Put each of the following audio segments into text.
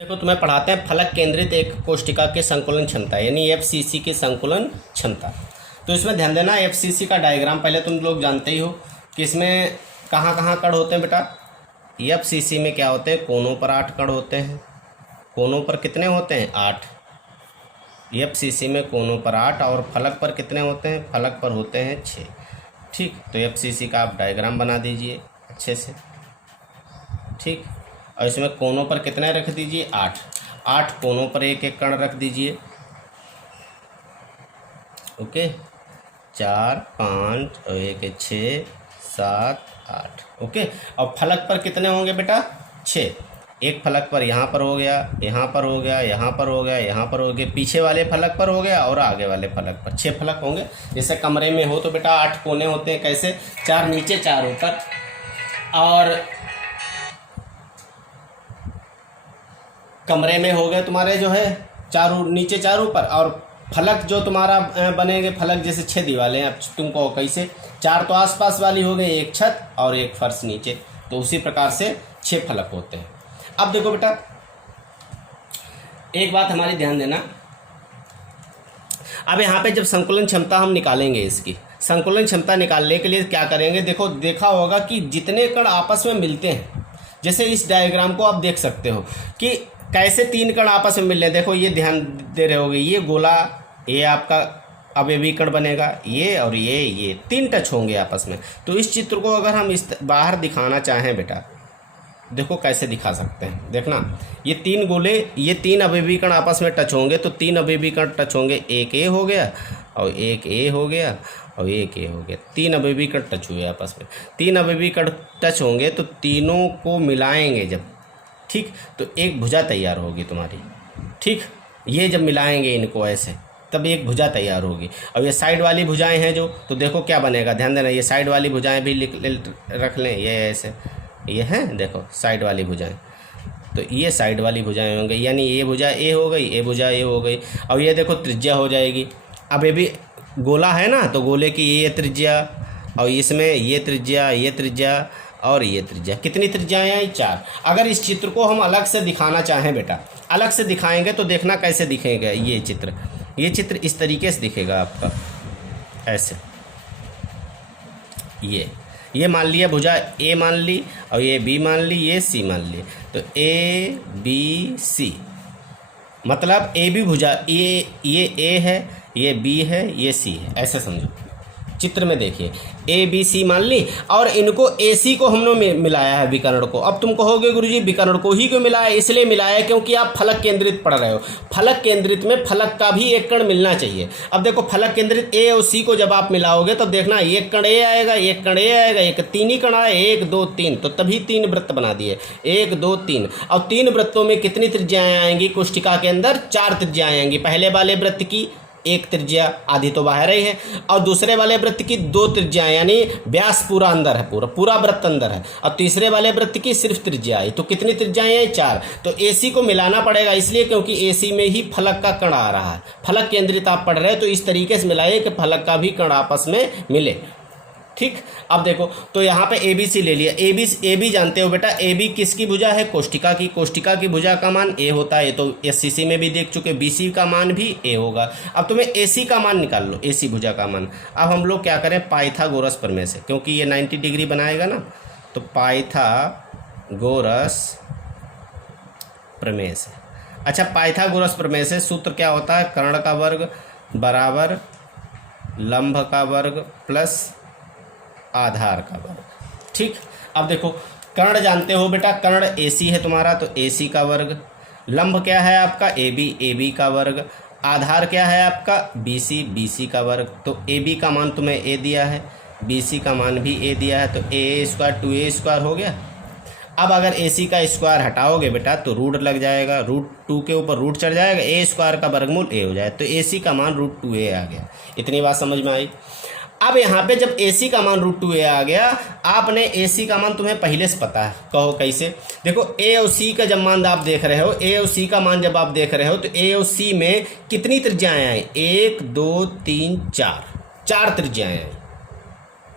देखो तुम्हें पढ़ाते हैं फलक केंद्रित एक कोशिका के संकुलन क्षमता यानी एफसीसी की संकुलन क्षमता। तो इसमें ध्यान देना, एफसीसी का डायग्राम पहले तुम लोग जानते ही हो कि इसमें कहाँ कहाँ कण होते हैं बेटा। एफसीसी में क्या होते हैं, कोनों पर 8 कण होते हैं। कोनों पर कितने होते हैं, 8। एफसीसी में कोनों पर 8 और फलक पर कितने होते हैं, फलक पर होते हैं 6। ठीक, तो एफसीसी का आप डायग्राम बना दीजिए अच्छे से। ठीक, और इसमें कोनों पर कितने रख दीजिए, 8। 8 कोनों पर एक एक कण रख दीजिए। ओके, 4 5 और 1 6 7 8। ओके, और फलक पर कितने होंगे बेटा, 6। एक फलक पर यहाँ पर हो गया, यहाँ पर हो गया, यहाँ पर हो गया, यहाँ पर हो गया, पीछे वाले फलक पर हो गया और आगे वाले फलक पर 6 फलक होंगे। जैसे कमरे में हो तो बेटा 8 कोने होते हैं। कैसे, 4 नीचे 4 ऊपर। और कमरे में हो गए तुम्हारे जो है 4 नीचे 4 ऊपर। और फलक जो तुम्हारा बनेंगे, फलक जैसे 6 दीवारें, अब तुमको कैसे, 4 तो आसपास वाली हो गई, एक छत और एक फर्श नीचे, तो उसी प्रकार से 6 फलक होते हैं। अब देखो बेटा, एक बात हमारी ध्यान देना। अब यहाँ पे जब संकुलन क्षमता हम निकालेंगे, इसकी संकुलन क्षमता निकालने के लिए क्या करेंगे, देखो देखा होगा कि जितने कण आपस में मिलते हैं, जैसे इस डायग्राम को आप देख सकते हो कि कैसे 3 कण आपस में मिल रहे हैं। देखो ये ध्यान दे रहे होगे, ये गोला, ये आपका अवयवी कण बनेगा, ये और ये 3 टच होंगे आपस में। तो इस चित्र को अगर हम इस बाहर दिखाना चाहें बेटा, देखो कैसे दिखा सकते हैं। देखना, ये 3 गोले, ये 3 अवयवी कण आपस में टच होंगे तो 3 अवयवी कण टच होंगे, एक ए हो गया और एक ए हो गया और एक ए हो गया। 3 अवयवी कण टच हुए आपस में। 3 अवयवी कण टच होंगे तो तीनों को मिलाएंगे जब, ठीक, तो एक भुजा तैयार होगी तुम्हारी। ठीक, ये जब मिलाएंगे इनको ऐसे, तब एक भुजा तैयार होगी। और ये साइड वाली भुजाएं हैं जो, तो देखो क्या बनेगा, ध्यान देना, ये साइड वाली भुजाएं भी रख लें, ये ऐसे, ये हैं देखो साइड वाली भुजाएं, तो ये साइड वाली भुजाएं होंगी, यानी ये भुजा ए हो गई, ये भुजा ए हो गई। और ये देखो त्रिज्या हो जाएगी। अब ये भी गोला है ना, तो गोले की ये त्रिज्या और इसमें ये त्रिज्या और ये त्रिज्या, कितनी त्रिज्याएं आई, 4। अगर इस चित्र को हम अलग से दिखाना चाहें बेटा, अलग से दिखाएंगे तो देखना कैसे दिखेगा ये चित्र इस तरीके से दिखेगा आपका, ऐसे। ये मान लिया भुजा ए मान ली और ये बी मान ली, ये सी मान ली, तो ए बी सी, मतलब ए बी भुजा, ये ए है, ये बी है, ये सी है, ऐसे समझो। चित्र में देखिए, ए बी सी मान ली और इनको ए सी को हमने मिलाया है, विकर्ण को। अब तुम कहोगे गुरुजी विकर्ण को ही क्यों मिलाया, इसलिए मिलाया क्योंकि आप फलक केंद्रित पढ़ रहे हो। फलक केंद्रित में फलक का भी एक कण मिलना चाहिए। अब देखो फलक केंद्रित ए और सी को जब आप मिलाओगे तो देखना, एक कण ए आएगा, एक कण ए आएगा, एक 3 ही कण आए, 1 2 3, तो तभी 3 वृत्त बना दिए, 1 2 3। और 3 वृत्तों में कितनी त्रिज्याएं आएंगी, कोशिका के अंदर 4 त्रिज्याएं आएंगी। पहले वाले वृत्त की 1 त्रिज्या, आधी तो बाहर ही है, और दूसरे वाले वृत्त की 2 त्रिज्या, यानी व्यास पूरा अंदर है, पूरा वृत्त अंदर है, और तीसरे वाले वृत्त की सिर्फ त्रिज्या आई। तो कितनी त्रिज्याएं आई, 4। तो एसी को मिलाना पड़ेगा, इसलिए क्योंकि एसी में ही फलक का कण आ रहा है। फलक केंद्रित आप पढ़ रहे हैं तो इस तरीके से मिलाइए कि फलक का भी कण आपस में मिले। ठीक, अब देखो, तो यहाँ पे ए बी सी ले लिया। ए बी जानते हो बेटा, ए बी किसकी भुजा है, कोष्टिका की भुजा का मान ए होता है, तो एस सी सी में भी देख चुके, बी सी का मान भी ए होगा। अब तुम्हें ए सी का मान निकाल लो, ए सी भुजा का मान। अब हम लोग क्या करें, पाइथागोरस प्रमेय से, क्योंकि ये 90 डिग्री बनाएगा ना, तो पाइथागोरस प्रमेय से। अच्छा, पाइथागोरस प्रमेय से सूत्र क्या होता है, कर्ण का वर्ग बराबर लंब का वर्ग प्लस आधार का वर्ग। ठीक, अब देखो कर्ण जानते हो बेटा, कर्ण AC है तुम्हारा, तो AC का वर्ग, लंब क्या है आपका AB का वर्ग, आधार क्या है आपका BC का वर्ग। तो AB का मान तुम्हें A दिया है, BC का मान भी A दिया है, तो A² 2A² हो गया। अब अगर AC का स्क्वायर हटाओगे बेटा तो रूट लग जाएगा, √2 के ऊपर रूट चढ़ जाएगा, A² का वर्गमूल A हो जाए, तो AC का मान √2A आ गया। इतनी बात समझ में आई। अब यहाँ पे जब AC का मान √2A आ गया, आपने AC का मान तुम्हें पहले से पता है, कहो कैसे, देखो A और C का जब मान आप देख रहे हो, A और C का मान जब आप देख रहे हो, तो A और C में कितनी त्रिज्याएं आई, 1 2 3 4 त्रिज्याएं आई।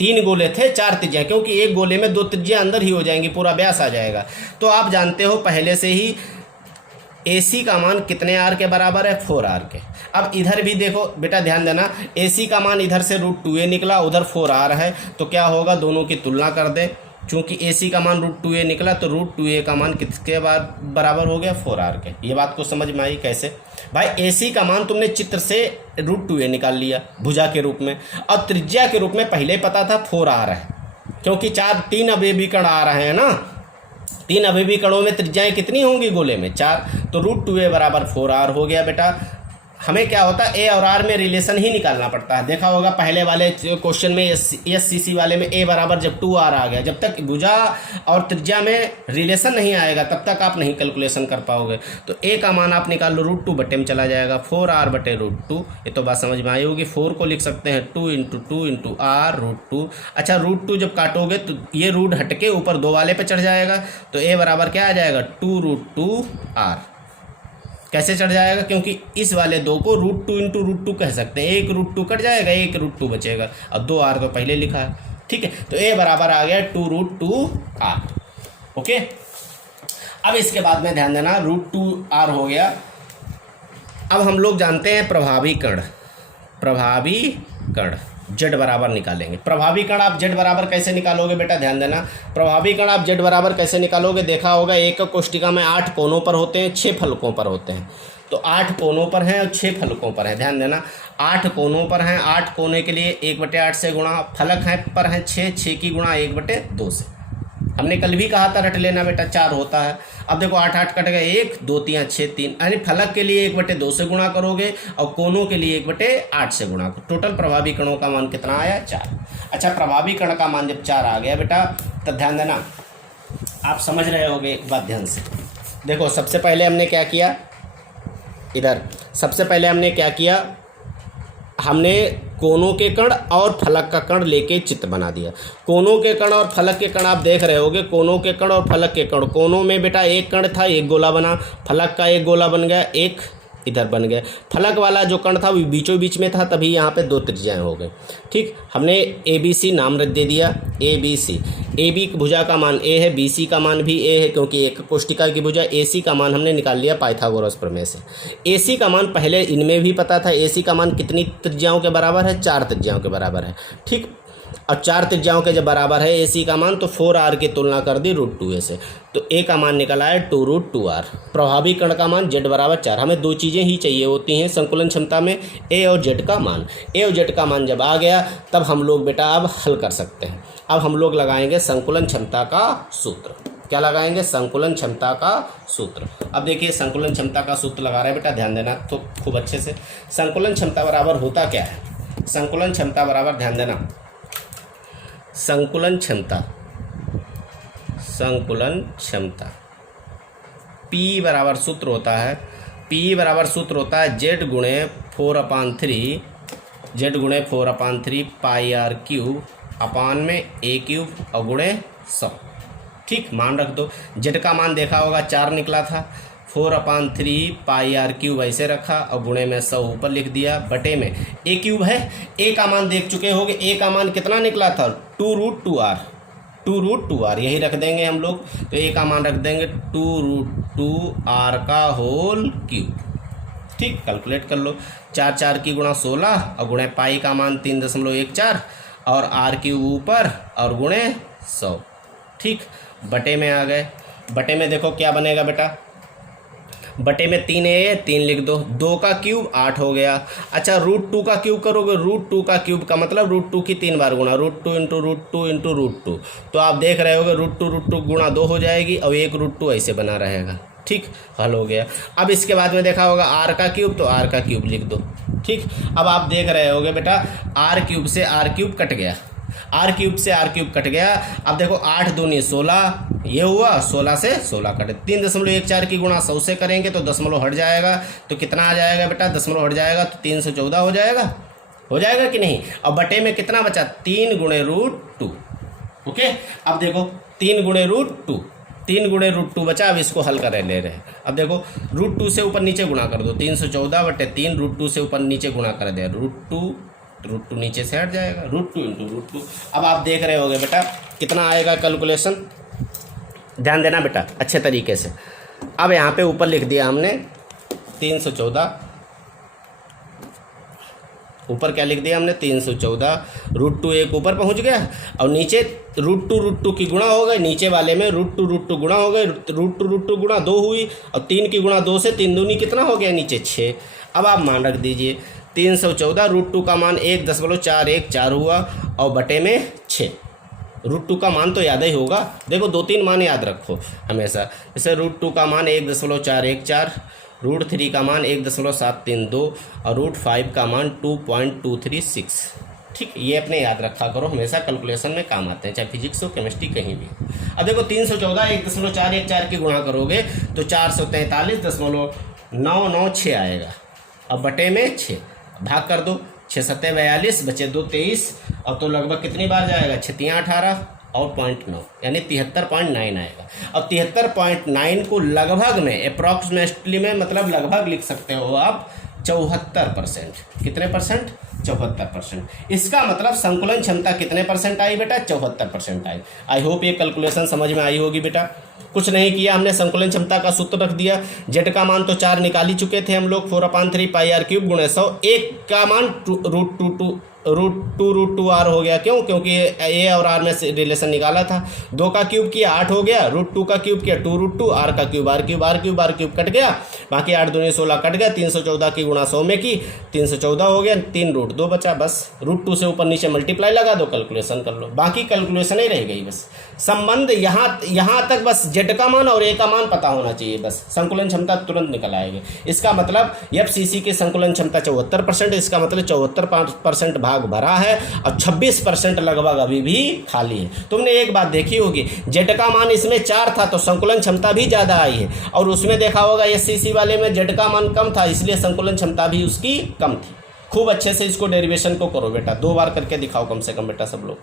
3 गोले थे, 4 त्रिज्या, क्योंकि एक गोले में 2 त्रिज्या अंदर ही हो जाएंगी, पूरा व्यास आ जाएगा। तो आप जानते हो पहले से ही AC का मान कितने R के बराबर है, 4R के। अब इधर भी देखो बेटा, ध्यान देना, AC का मान इधर से √2a निकला, उधर 4R है, तो क्या होगा, दोनों की तुलना कर दे। चूंकि AC का मान √2a निकला तो √2a का मान किसके बराबर हो गया, 4R के। ये बात को समझ में आई कैसे भाई? AC का मान तुमने चित्र से √2a निकाल लिया भुजा के रूप में, और त्रिज्या के रूप में पहले ही पता था 4R है, क्योंकि 3 अवयवी कण आ रहे हैं ना। 3 अवयवी कणों में त्रिज्याएं कितनी होंगी गोले में, 4, तो √2a बराबर 4R हो गया बेटा। हमें क्या होता है, a और r में रिलेशन ही निकालना पड़ता है। देखा होगा पहले वाले क्वेश्चन में, SCC वाले में a बराबर जब 2r आ गया, जब तक भुजा और त्रिज्या में रिलेशन नहीं आएगा तब तक आप नहीं कैलकुलेशन कर पाओगे। तो a का मान आप निकाल लो, √2 बटे में चला जाएगा, 4r बटे √2। ये तो बात समझ में आई होगी। 4 को लिख सकते हैं 2 × 2 × r √2। अच्छा, √2 जब काटोगे तो ये रूट हटके ऊपर 2 वाले पे चढ़ जाएगा, तो a बराबर क्या आ जाएगा, 2√2r। कैसे चढ़ जाएगा, क्योंकि इस वाले 2 को √2 × √2 कह सकते हैं। एक √2 कट जाएगा, एक √2 बचेगा, और 2r तो पहले लिखा है, ठीक है। तो a बराबर आ गया 2√2r। ओके, अब इसके बाद में ध्यान देना, √2r हो गया। अब हम लोग जानते हैं प्रभावी कण, z बराबर निकालेंगे। प्रभावी कण आप z बराबर कैसे निकालोगे बेटा, ध्यान देना, प्रभावी कण आप z बराबर कैसे निकालोगे। देखा होगा एक कोष्टिका में 8 कोनों पर होते हैं, 6 फलकों पर होते हैं। तो 8 कोनों पर हैं और 6 फलकों पर हैं। ध्यान देना, 8 कोनों पर हैं, 8 कोने के लिए 1/8 से गुणा, फलक हैं पर हैं 6 की गुणा 1/2 से। हमने कल भी कहा था, रट लेना बेटा, 4 होता है। अब देखो 8 8 कट गए, 1 2 3 6 3, यानी फलक के लिए 1/2 से गुणा करोगे और कोनों के लिए 1/8 से गुणा करो। टोटल प्रभावी कणों का मान कितना आया, 4। अच्छा, प्रभावी कण का मान जब 4 आ गया बेटा, तब ध्यान देना, आप समझ रहे होगे, एक बात ध्यान से देखो। सबसे पहले हमने क्या किया, इधर सबसे पहले हमने क्या किया, हमने कोनों के कण और फलक का कण लेके चित्र बना दिया। कोनों के कण और फलक के कण आप देख रहे होगे, कोनों के कण और फलक के कण। कोनों में बेटा एक कण था, एक गोला बना, फलक का एक गोला बन गया, एक इधर बन गया। फलक वाला जो कण था वो बीचों बीच में था, तभी यहाँ पे 2 त्रिज्याएं हो गई, ठीक। हमने ABC नाम रख दे दिया, ABC। AB भुजा का मान a है, BC का मान भी a है, क्योंकि एक कोष्टिका की भुजा। AC का मान हमने निकाल लिया पाइथागोरस प्रमेय से। AC का मान पहले इनमें भी पता था, AC का मान कितनी त्रिज्याओं के बराबर है, 4 त्रिज्याओं के बराबर है, ठीक। और 4 त्रिज्याओं के जब बराबर है AC का मान, तो 4r की तुलना कर दी √2a से, तो a का मान निकला है 2√2r। प्रभावी कण का मान z बराबर 4। हमें 2 चीज़ें ही चाहिए होती हैं संकुलन क्षमता में, a और z का मान। a और z का मान जब आ गया, तब हम लोग बेटा अब हल कर सकते हैं। अब हम लोग लगाएंगे संकुलन क्षमता का सूत्र। क्या लगाएंगे, संकुलन क्षमता का सूत्र। अब देखिए संकुलन क्षमता का सूत्र लगा रहे हैं बेटा, ध्यान देना तो खूब अच्छे से। संकुलन क्षमता बराबर होता क्या है, संकुलन क्षमता बराबर, ध्यान देना, संकुलन क्षमता P बराबर सूत्र होता है, P बराबर सूत्र होता है z गुणे 4/3 पाई r क्यूब अपान में a क्यूब और गुणे 100, ठीक। मान रख दो, z का मान देखा होगा 4 निकला था, 4/3 पाई r क्यूब ऐसे रखा और गुणे में 100 ऊपर लिख दिया, बटे में a क्यूब है। a का मान देख चुके होगे, a का मान कितना निकला था, 2√2r, यही रख देंगे हम लोग। तो a का मान रख देंगे 2√2r का होल क्यूब, ठीक। कैलकुलेट कर लो, 4 4 की गुणा 16 और गुणे पाई का मान 3.14 और r क्यूब ऊपर और गुणे 100, ठीक। बटे में आ गए, बटे में देखो क्या बनेगा बेटा, बटे में 3 है, 3 लिख दो, 2 का क्यूब 8 हो गया। अच्छा, √2 का क्यूब करोगे, √2 का क्यूब का मतलब √2 की 3 बार गुणा, √2 × √2 × √2। तो आप देख रहे होगे √2 गुणा 2 हो जाएगी और एक √2 ऐसे बना रहेगा, ठीक। हल हो गया। अब इसके बाद में देखा होगा r का क्यूब, तो r का क्यूब लिख दो, ठीक। अब आप देख रहे होगे बेटा, r क्यूब से r क्यूब कट गया, r क्यूब से r क्यूब कट गया। अब देखो 8 दूनी 16, ये हुआ, 16 से 16 कटे, 3.14 की गुणा 100 से करेंगे तो दशमलव हट जाएगा, तो कितना आ जाएगा बेटा, दशमलव हट जाएगा तो 314 हो जाएगा कि नहीं। अब बटे में कितना बचा, 3 गुणे √2, ओके। अब देखो 3 गुणे √2 बचा। अब इसको हल कर ले रहे हैं। अब देखो √2 से ऊपर नीचे गुणा कर दो, 314/3, √2 से ऊपर नीचे गुणा कर दे, √2 नीचे से हट जाएगा, √2 × √2। अब आप देख रहे होगे बेटा कितना आएगा कैलकुलेशन, ध्यान देना बेटा अच्छे तरीके से। अब यहाँ पे ऊपर लिख दिया हमने 314, ऊपर क्या लिख दिया हमने 314, √2 एक ऊपर पहुँच गया और नीचे √2 की गुणा हो गए, नीचे वाले में √2 गुणा हो गए, √2 गुणा 2 हुई और 3 की गुणा 2 से 3 दूनी कितना हो गया नीचे 6। अब आप मान रख दीजिए 314 √2 का मान 1.414 हुआ और बटे में 6। √2 का मान तो याद ही होगा, देखो 2-3 मान याद रखो हमेशा। जैसे √2 का मान 1.414, √3 का मान 1.732 और √5 का मान 2.236। ठीक, ये अपने याद रखा करो, हमेशा कैलकुलेशन में काम आते हैं, चाहे फिजिक्स हो केमिस्ट्री कहीं भी। अब देखो 314 1.414 की गुणा करोगे तो 443.996 आएगा। अब बटे में 6 भाग कर दो, 6 7 42 बचे 2 23, अब तो लगभग कितनी बार जाएगा 6 3 18 और 0.9 यानी 73.9 आएगा। अब 73.9 को लगभग में अप्रॉक्सीमेटली में मतलब लगभग लिख सकते हो आप 74%। कितने परसेंट? 74%। इसका मतलब संकुलन क्षमता कितने परसेंट आई बेटा? 74% आई। आई होप ये कैलकुलेशन समझ में आई होगी बेटा। कुछ नहीं किया हमने, संकुलन क्षमता का सूत्र रख दिया। जेड का मान तो 4 निकाल ही चुके थे हम लोग, 4/3 πr³ गुणे 100। एक का मान √2 r हो गया, क्यों? क्योंकि ए और आर में से रिलेशन निकाला था। 2 का क्यूब किया 8 हो गया, √2 का क्यूब किया 2√2, r का क्यूब r³ कट गया, बाकी 8 दूनी 16 कट गया। 314 की गुणा 100 में की 314 हो गया, 3 √2 बचा, बस √2 से ऊपर नीचे मल्टीप्लाई लगा दो, कैलकुलेशन कर लो, बाकी कैलकुलेशन ही रह गई। बस संबंध यहाँ तक बस जेड का मान और ए का मान पता होना चाहिए, बस संकुलन क्षमता तुरंत निकल आएगी। इसका मतलब एफसीसी की संकुलन क्षमता 74%, इसका मतलब 74% भाग भरा है और 26% लगभग अभी भी खाली है। तुमने एक बात देखी होगी, जेड का मान इसमें 4 था तो संकुलन क्षमता भी ज़्यादा आई है, और उसमें देखा होगा एससीसी वाले में जेड का मान कम था, इसलिए संकुलन क्षमता भी उसकी कम थी। खूब अच्छे से इसको डेरिवेशन को करो बेटा, 2 बार करके दिखाओ कम से कम बेटा सब लोग।